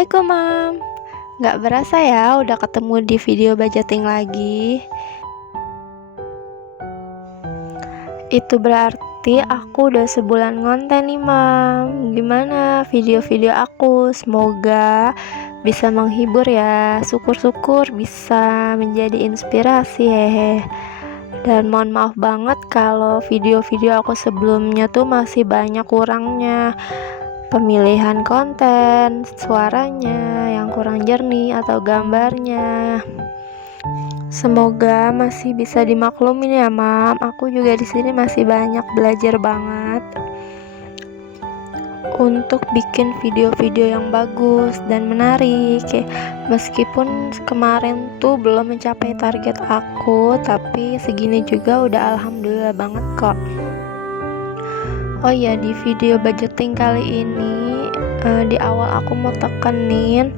Assalamualaikum Mam. Nggak berasa ya udah ketemu di video budgeting lagi. Itu berarti aku udah sebulan ngonten nih Mam. Gimana video-video aku? Semoga bisa menghibur ya. Syukur-syukur bisa menjadi inspirasi hehe. Dan mohon maaf banget kalau video-video aku sebelumnya tuh masih banyak kurangnya. Pemilihan konten, suaranya yang kurang jernih atau gambarnya. Semoga masih bisa dimaklumin ya, Mam. Aku juga di sini masih banyak belajar banget untuk bikin video-video yang bagus dan menarik. Meskipun kemarin tuh belum mencapai target aku, tapi segini juga udah alhamdulillah banget kok. Oh iya, di video budgeting kali ini di awal aku mau tekenin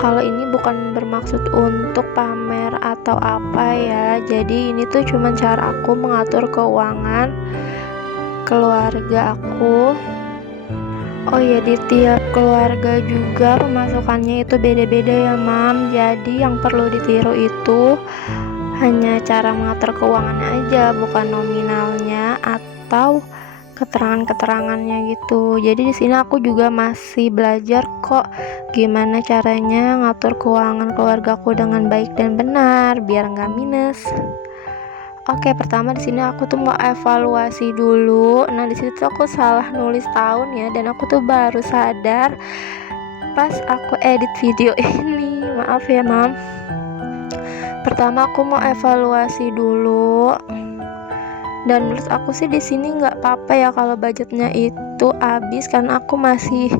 kalau ini bukan bermaksud untuk pamer atau apa ya. Jadi ini tuh cuman cara aku mengatur keuangan keluarga aku. Oh iya, di tiap keluarga juga pemasukannya itu beda-beda ya Mam. Jadi yang perlu ditiru itu hanya cara mengatur keuangannya aja, bukan nominalnya atau keterangan-keterangannya gitu. Jadi di sini aku juga masih belajar kok gimana caranya ngatur keuangan keluargaku dengan baik dan benar biar nggak minus. Oke, pertama di sini aku tuh mau evaluasi dulu. Nah, di situ aku salah nulis tahun ya, dan aku tuh baru sadar pas aku edit video ini. Maaf ya, Mam. Pertama aku mau evaluasi dulu. Dan menurut aku sih di sini nggak apa-apa ya kalau budgetnya itu habis, karena aku masih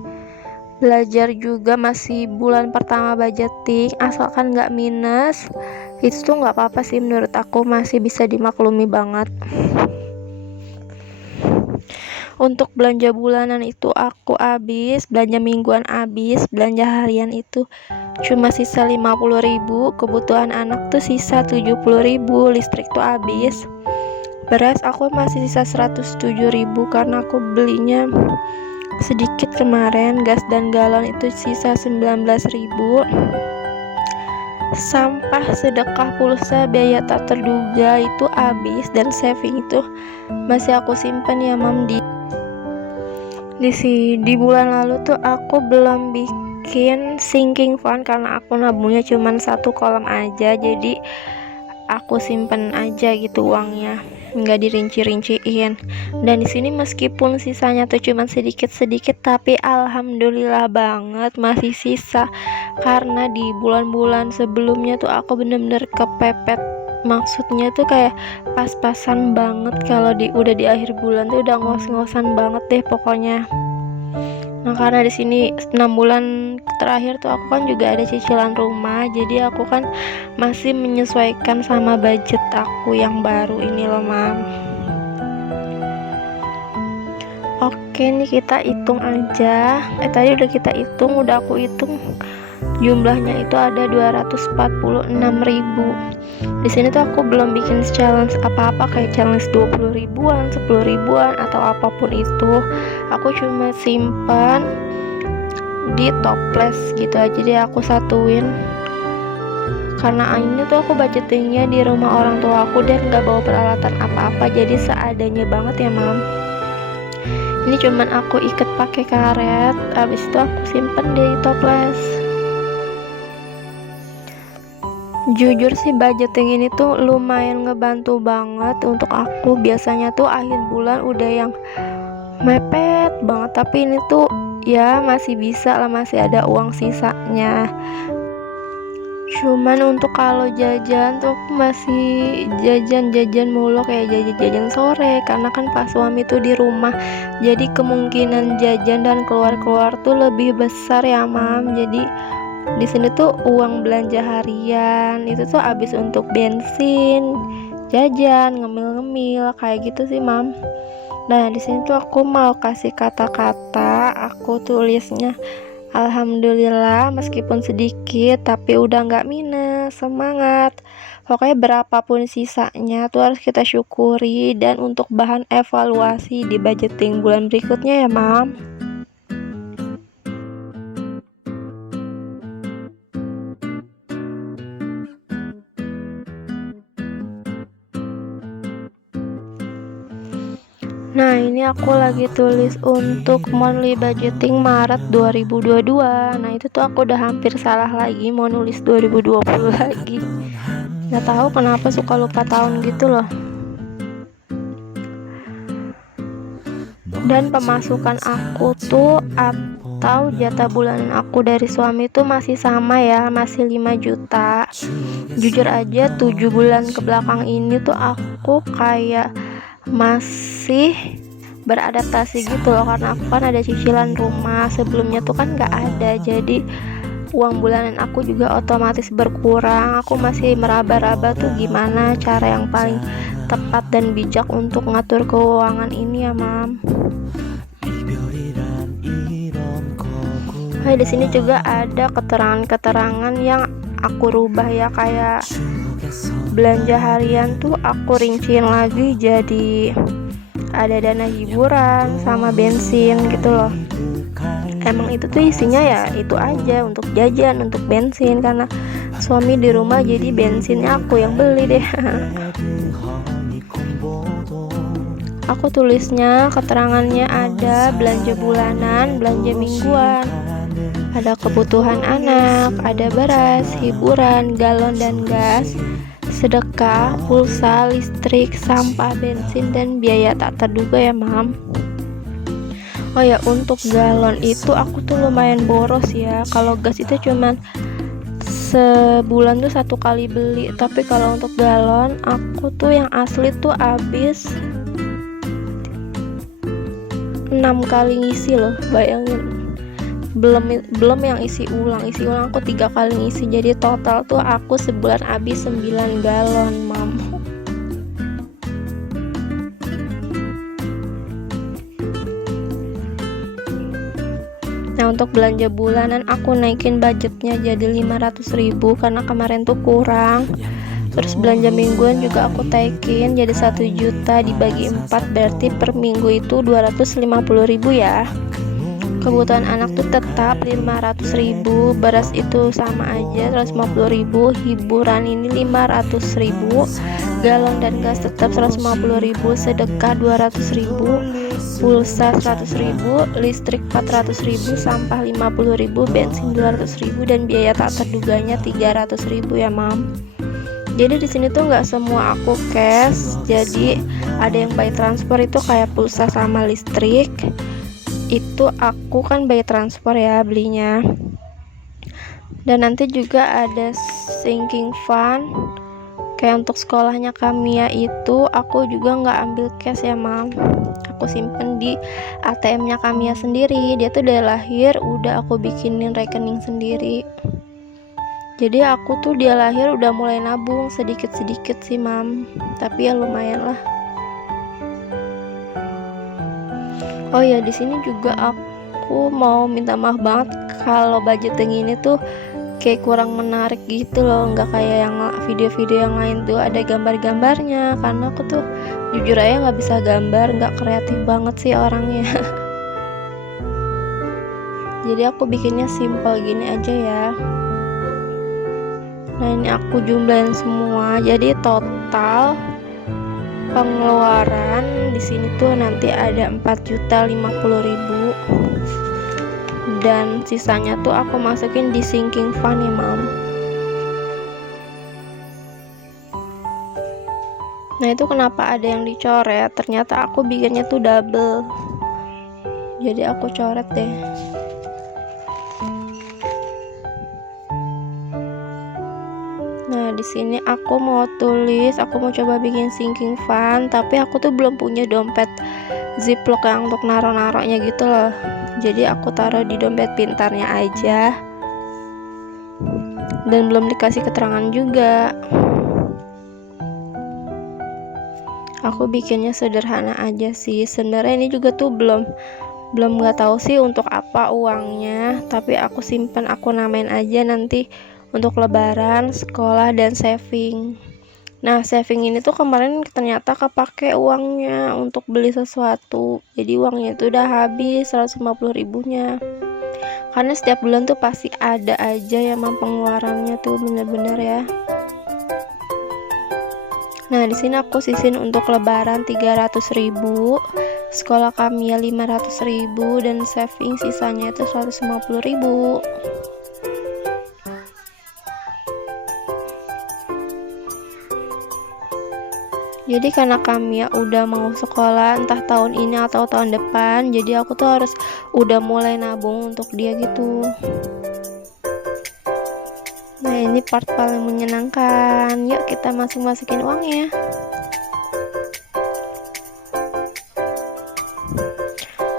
belajar juga, masih bulan pertama budgeting, asalkan nggak minus itu tuh nggak apa-apa sih, menurut aku masih bisa dimaklumi banget. Untuk belanja bulanan itu aku habis, belanja mingguan habis, belanja harian itu cuma sisa 50.000, kebutuhan anak tuh sisa 70.000, listrik tuh habis. Beras aku masih sisa 107.000 karena aku belinya sedikit kemarin. Gas dan galon itu sisa 19.000. Sampah, sedekah, pulsa, biaya tak terduga itu habis, dan saving itu masih aku simpen ya Mam. Di bulan lalu tuh aku belum bikin sinking fund karena aku nabungnya cuma satu kolom aja, jadi aku simpen aja gitu uangnya, nggak dirinci-rinciin. Dan di sini meskipun sisanya tuh cuma sedikit-sedikit, tapi alhamdulillah banget masih sisa, karena di bulan-bulan sebelumnya tuh aku bener-bener kepepet. Maksudnya tuh kayak pas-pasan banget, kalau udah di akhir bulan tuh udah ngos-ngosan banget deh pokoknya. Nah, karena di sini 6 bulan terakhir tuh aku kan juga ada cicilan rumah, jadi aku kan masih menyesuaikan sama budget aku yang baru ini loh Mam. Oke nih, kita hitung aja. Tadi udah kita hitung, udah aku hitung jumlahnya itu ada 246.000. Di sini tuh aku belum bikin challenge apa-apa kayak challenge 20 ribuan, 10 ribuan atau apapun itu. Aku cuma simpan di toples gitu aja deh, aku satuin. Karena ini tuh aku budgetingnya di rumah orang tua aku dan gak bawa peralatan apa-apa, jadi seadanya banget ya Mam. Ini cuman aku ikat pakai karet, habis itu aku simpen di toples. Jujur sih budgeting ini tuh lumayan ngebantu banget untuk aku. Biasanya tuh akhir bulan udah yang mepet banget, tapi ini tuh ya masih bisa lah, masih ada uang sisanya. Cuman untuk kalau jajan tuh aku masih jajan mulu, kayak jajan sore, karena kan pas suami tuh di rumah, jadi kemungkinan jajan dan keluar-keluar tuh lebih besar ya Mam. Jadi di sini tuh uang belanja harian itu tuh habis untuk bensin, jajan, ngemil-ngemil kayak gitu sih Mam. Nah, di sini tuh aku mau kasih kata-kata, aku tulisnya alhamdulillah meskipun sedikit tapi udah nggak minus, semangat. Pokoknya berapapun sisanya tuh harus kita syukuri, dan untuk bahan evaluasi di budgeting bulan berikutnya ya Mam. Nah, ini aku lagi tulis untuk monthly budgeting Maret 2022. Nah, itu tuh aku udah hampir salah lagi, mau nulis 2020 lagi. Nggak tahu kenapa suka lupa tahun gitu loh. Dan pemasukan aku tuh atau jatah bulanan aku dari suami tuh masih sama ya, masih 5 juta. Jujur aja 7 bulan ke belakang ini tuh aku kayak masih beradaptasi gitu loh, karena aku kan ada cicilan rumah sebelumnya tuh kan nggak ada, jadi uang bulanan aku juga otomatis berkurang. Aku masih meraba-raba tuh gimana cara yang paling tepat dan bijak untuk ngatur keuangan ini ya, Mam. Di sini juga ada keterangan-keterangan yang aku rubah ya, kayak belanja harian tuh aku rinciin lagi jadi ada dana hiburan sama bensin gitu loh. Emang itu tuh isinya ya itu aja, untuk jajan, untuk bensin, karena suami di rumah jadi bensinnya aku yang beli deh. Aku tulisnya keterangannya ada belanja bulanan, belanja mingguan, ada kebutuhan anak, ada beras, hiburan, galon dan gas, sedekah, pulsa, listrik, sampah, bensin, dan biaya tak terduga ya, Mam. Oh ya, untuk galon itu aku tuh lumayan boros ya. Kalau gas itu cuman sebulan tuh 1 kali beli, tapi kalau untuk galon aku tuh yang asli tuh habis 6 kali ngisi loh, bayangin. Belum yang isi ulang aku 3 kali ngisi, jadi total tuh aku sebulan habis 9 galon, Mam. Nah, untuk belanja bulanan aku naikin budgetnya jadi 500.000 karena kemarin tuh kurang. Terus belanja mingguan juga aku naikin jadi 1 juta dibagi 4, berarti per minggu itu 250.000 ya. Kebutuhan anak tuh tetap 500.000, beras itu sama aja 150.000, hiburan ini 500.000, galon dan gas tetap 150.000, sedekah 200.000, pulsa 100.000, listrik 400.000, sampah 50.000, bensin 200.000, dan biaya tak terduganya 300.000 ya, Mam. Jadi di sini tuh nggak semua aku cash, jadi ada yang by transfer, itu kayak pulsa sama listrik itu aku kan by transfer ya belinya. Dan nanti juga ada sinking fund, kayak untuk sekolahnya Kamia itu aku juga nggak ambil cash ya, Mam. Aku simpen di ATM-nya Kamia sendiri. Dia tuh dari lahir udah aku bikinin rekening sendiri. Jadi aku tuh dia lahir udah mulai nabung sedikit-sedikit sih, Mam. Tapi ya lumayan lah. Oh ya, di sini juga aku mau minta maaf banget kalau budgeting ini tuh kayak kurang menarik gitu loh, nggak kayak yang video-video yang lain tuh ada gambar-gambarnya, karena aku tuh jujur aja nggak bisa gambar, nggak kreatif banget sih orangnya. Jadi aku bikinnya simple gini aja ya. Nah, ini aku jumlahin semua, jadi total pengeluaran di sini tuh nanti ada 4.050.000, dan sisanya tuh aku masukin di sinking fund ya, Mam. Nah, itu kenapa ada yang dicoret, ternyata aku bikinnya tuh double, jadi aku coret deh. Nah, di sini aku mau coba bikin sinking fund, tapi aku tuh belum punya dompet ziplock yang untuk naro-naronya gitu loh. Jadi aku taruh di dompet pintarnya aja. Dan belum dikasih keterangan juga. Aku bikinnya sederhana aja sih. Sebenarnya ini juga tuh belum nggak tahu sih untuk apa uangnya, tapi aku simpen, aku namain aja nanti untuk lebaran, sekolah, dan saving. Nah, saving ini tuh kemarin ternyata kepake uangnya untuk beli sesuatu, jadi uangnya itu udah habis 150.000-nya. Karena setiap bulan tuh pasti ada aja ya, Mam, pengeluarannya tuh bener-bener ya. Nah, di sini aku sisin untuk lebaran 300.000, sekolah kami ya 500.000 dan saving sisanya itu 150.000. Jadi karena kami ya udah mau sekolah entah tahun ini atau tahun depan, jadi aku tuh harus udah mulai nabung untuk dia gitu. Nah ini part paling menyenangkan. Yuk kita masukin uangnya.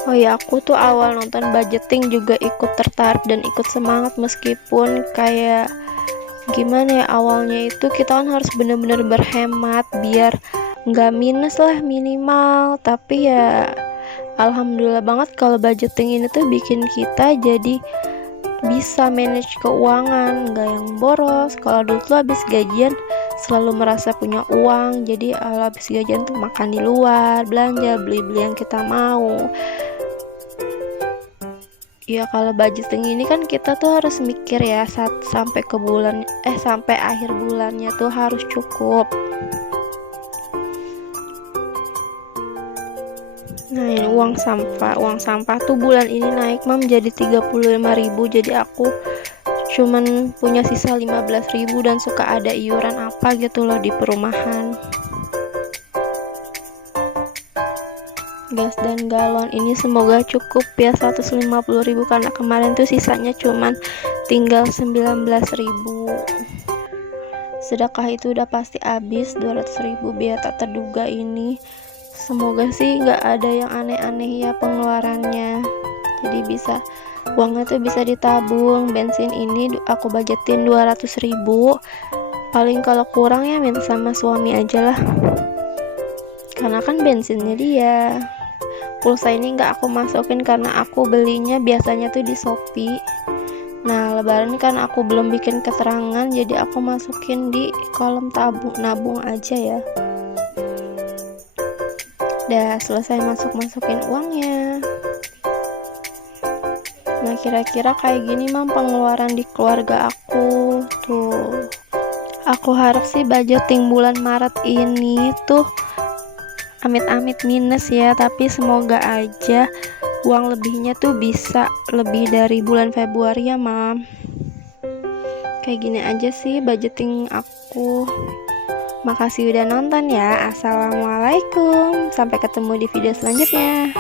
Oh ya, aku tuh awal nonton budgeting juga ikut tertarik dan ikut semangat, meskipun kayak gimana ya, awalnya itu kita kan harus bener-bener berhemat biar nggak minus lah minimal. Tapi ya alhamdulillah banget kalau budgeting ini tuh bikin kita jadi bisa manage keuangan, nggak yang boros. Kalau dulu tuh habis gajian selalu merasa punya uang, jadi habis gajian tuh makan di luar, belanja, beli-beli yang kita mau. Ya kalau budgeting ini kan kita tuh harus mikir ya sampai ke bulan sampai akhir bulannya tuh harus cukup. Nah ini uang sampah tuh bulan ini naik mam jadi 35.000, jadi aku cuman punya sisa 15.000 dan suka ada iuran apa gitu loh di perumahan. Gas dan galon ini semoga cukup ya 150.000, karena kemarin tuh sisanya cuman tinggal 19.000. Sedekah itu udah pasti habis 200.000 biar tak terduga ini. Semoga sih nggak ada yang aneh-aneh ya pengeluarannya, jadi uangnya tuh bisa ditabung. Bensin ini aku budgetin 200.000, paling kalau kurang ya minta sama suami aja lah, karena kan bensinnya dia. Pulsa ini nggak aku masukin karena aku belinya biasanya tuh di Shopee. Nah lebaran kan aku belum bikin keterangan, jadi aku masukin di kolom nabung aja ya. Udah selesai masukin uangnya. Nah kira-kira kayak gini mam pengeluaran di keluarga aku tuh. Aku harap sih budgeting bulan Maret ini tuh amit-amit minus ya, tapi semoga aja uang lebihnya tuh bisa lebih dari bulan Februari ya mam. Kayak gini aja sih budgeting aku. Makasih udah nonton ya. Assalamualaikum, sampai ketemu di video selanjutnya.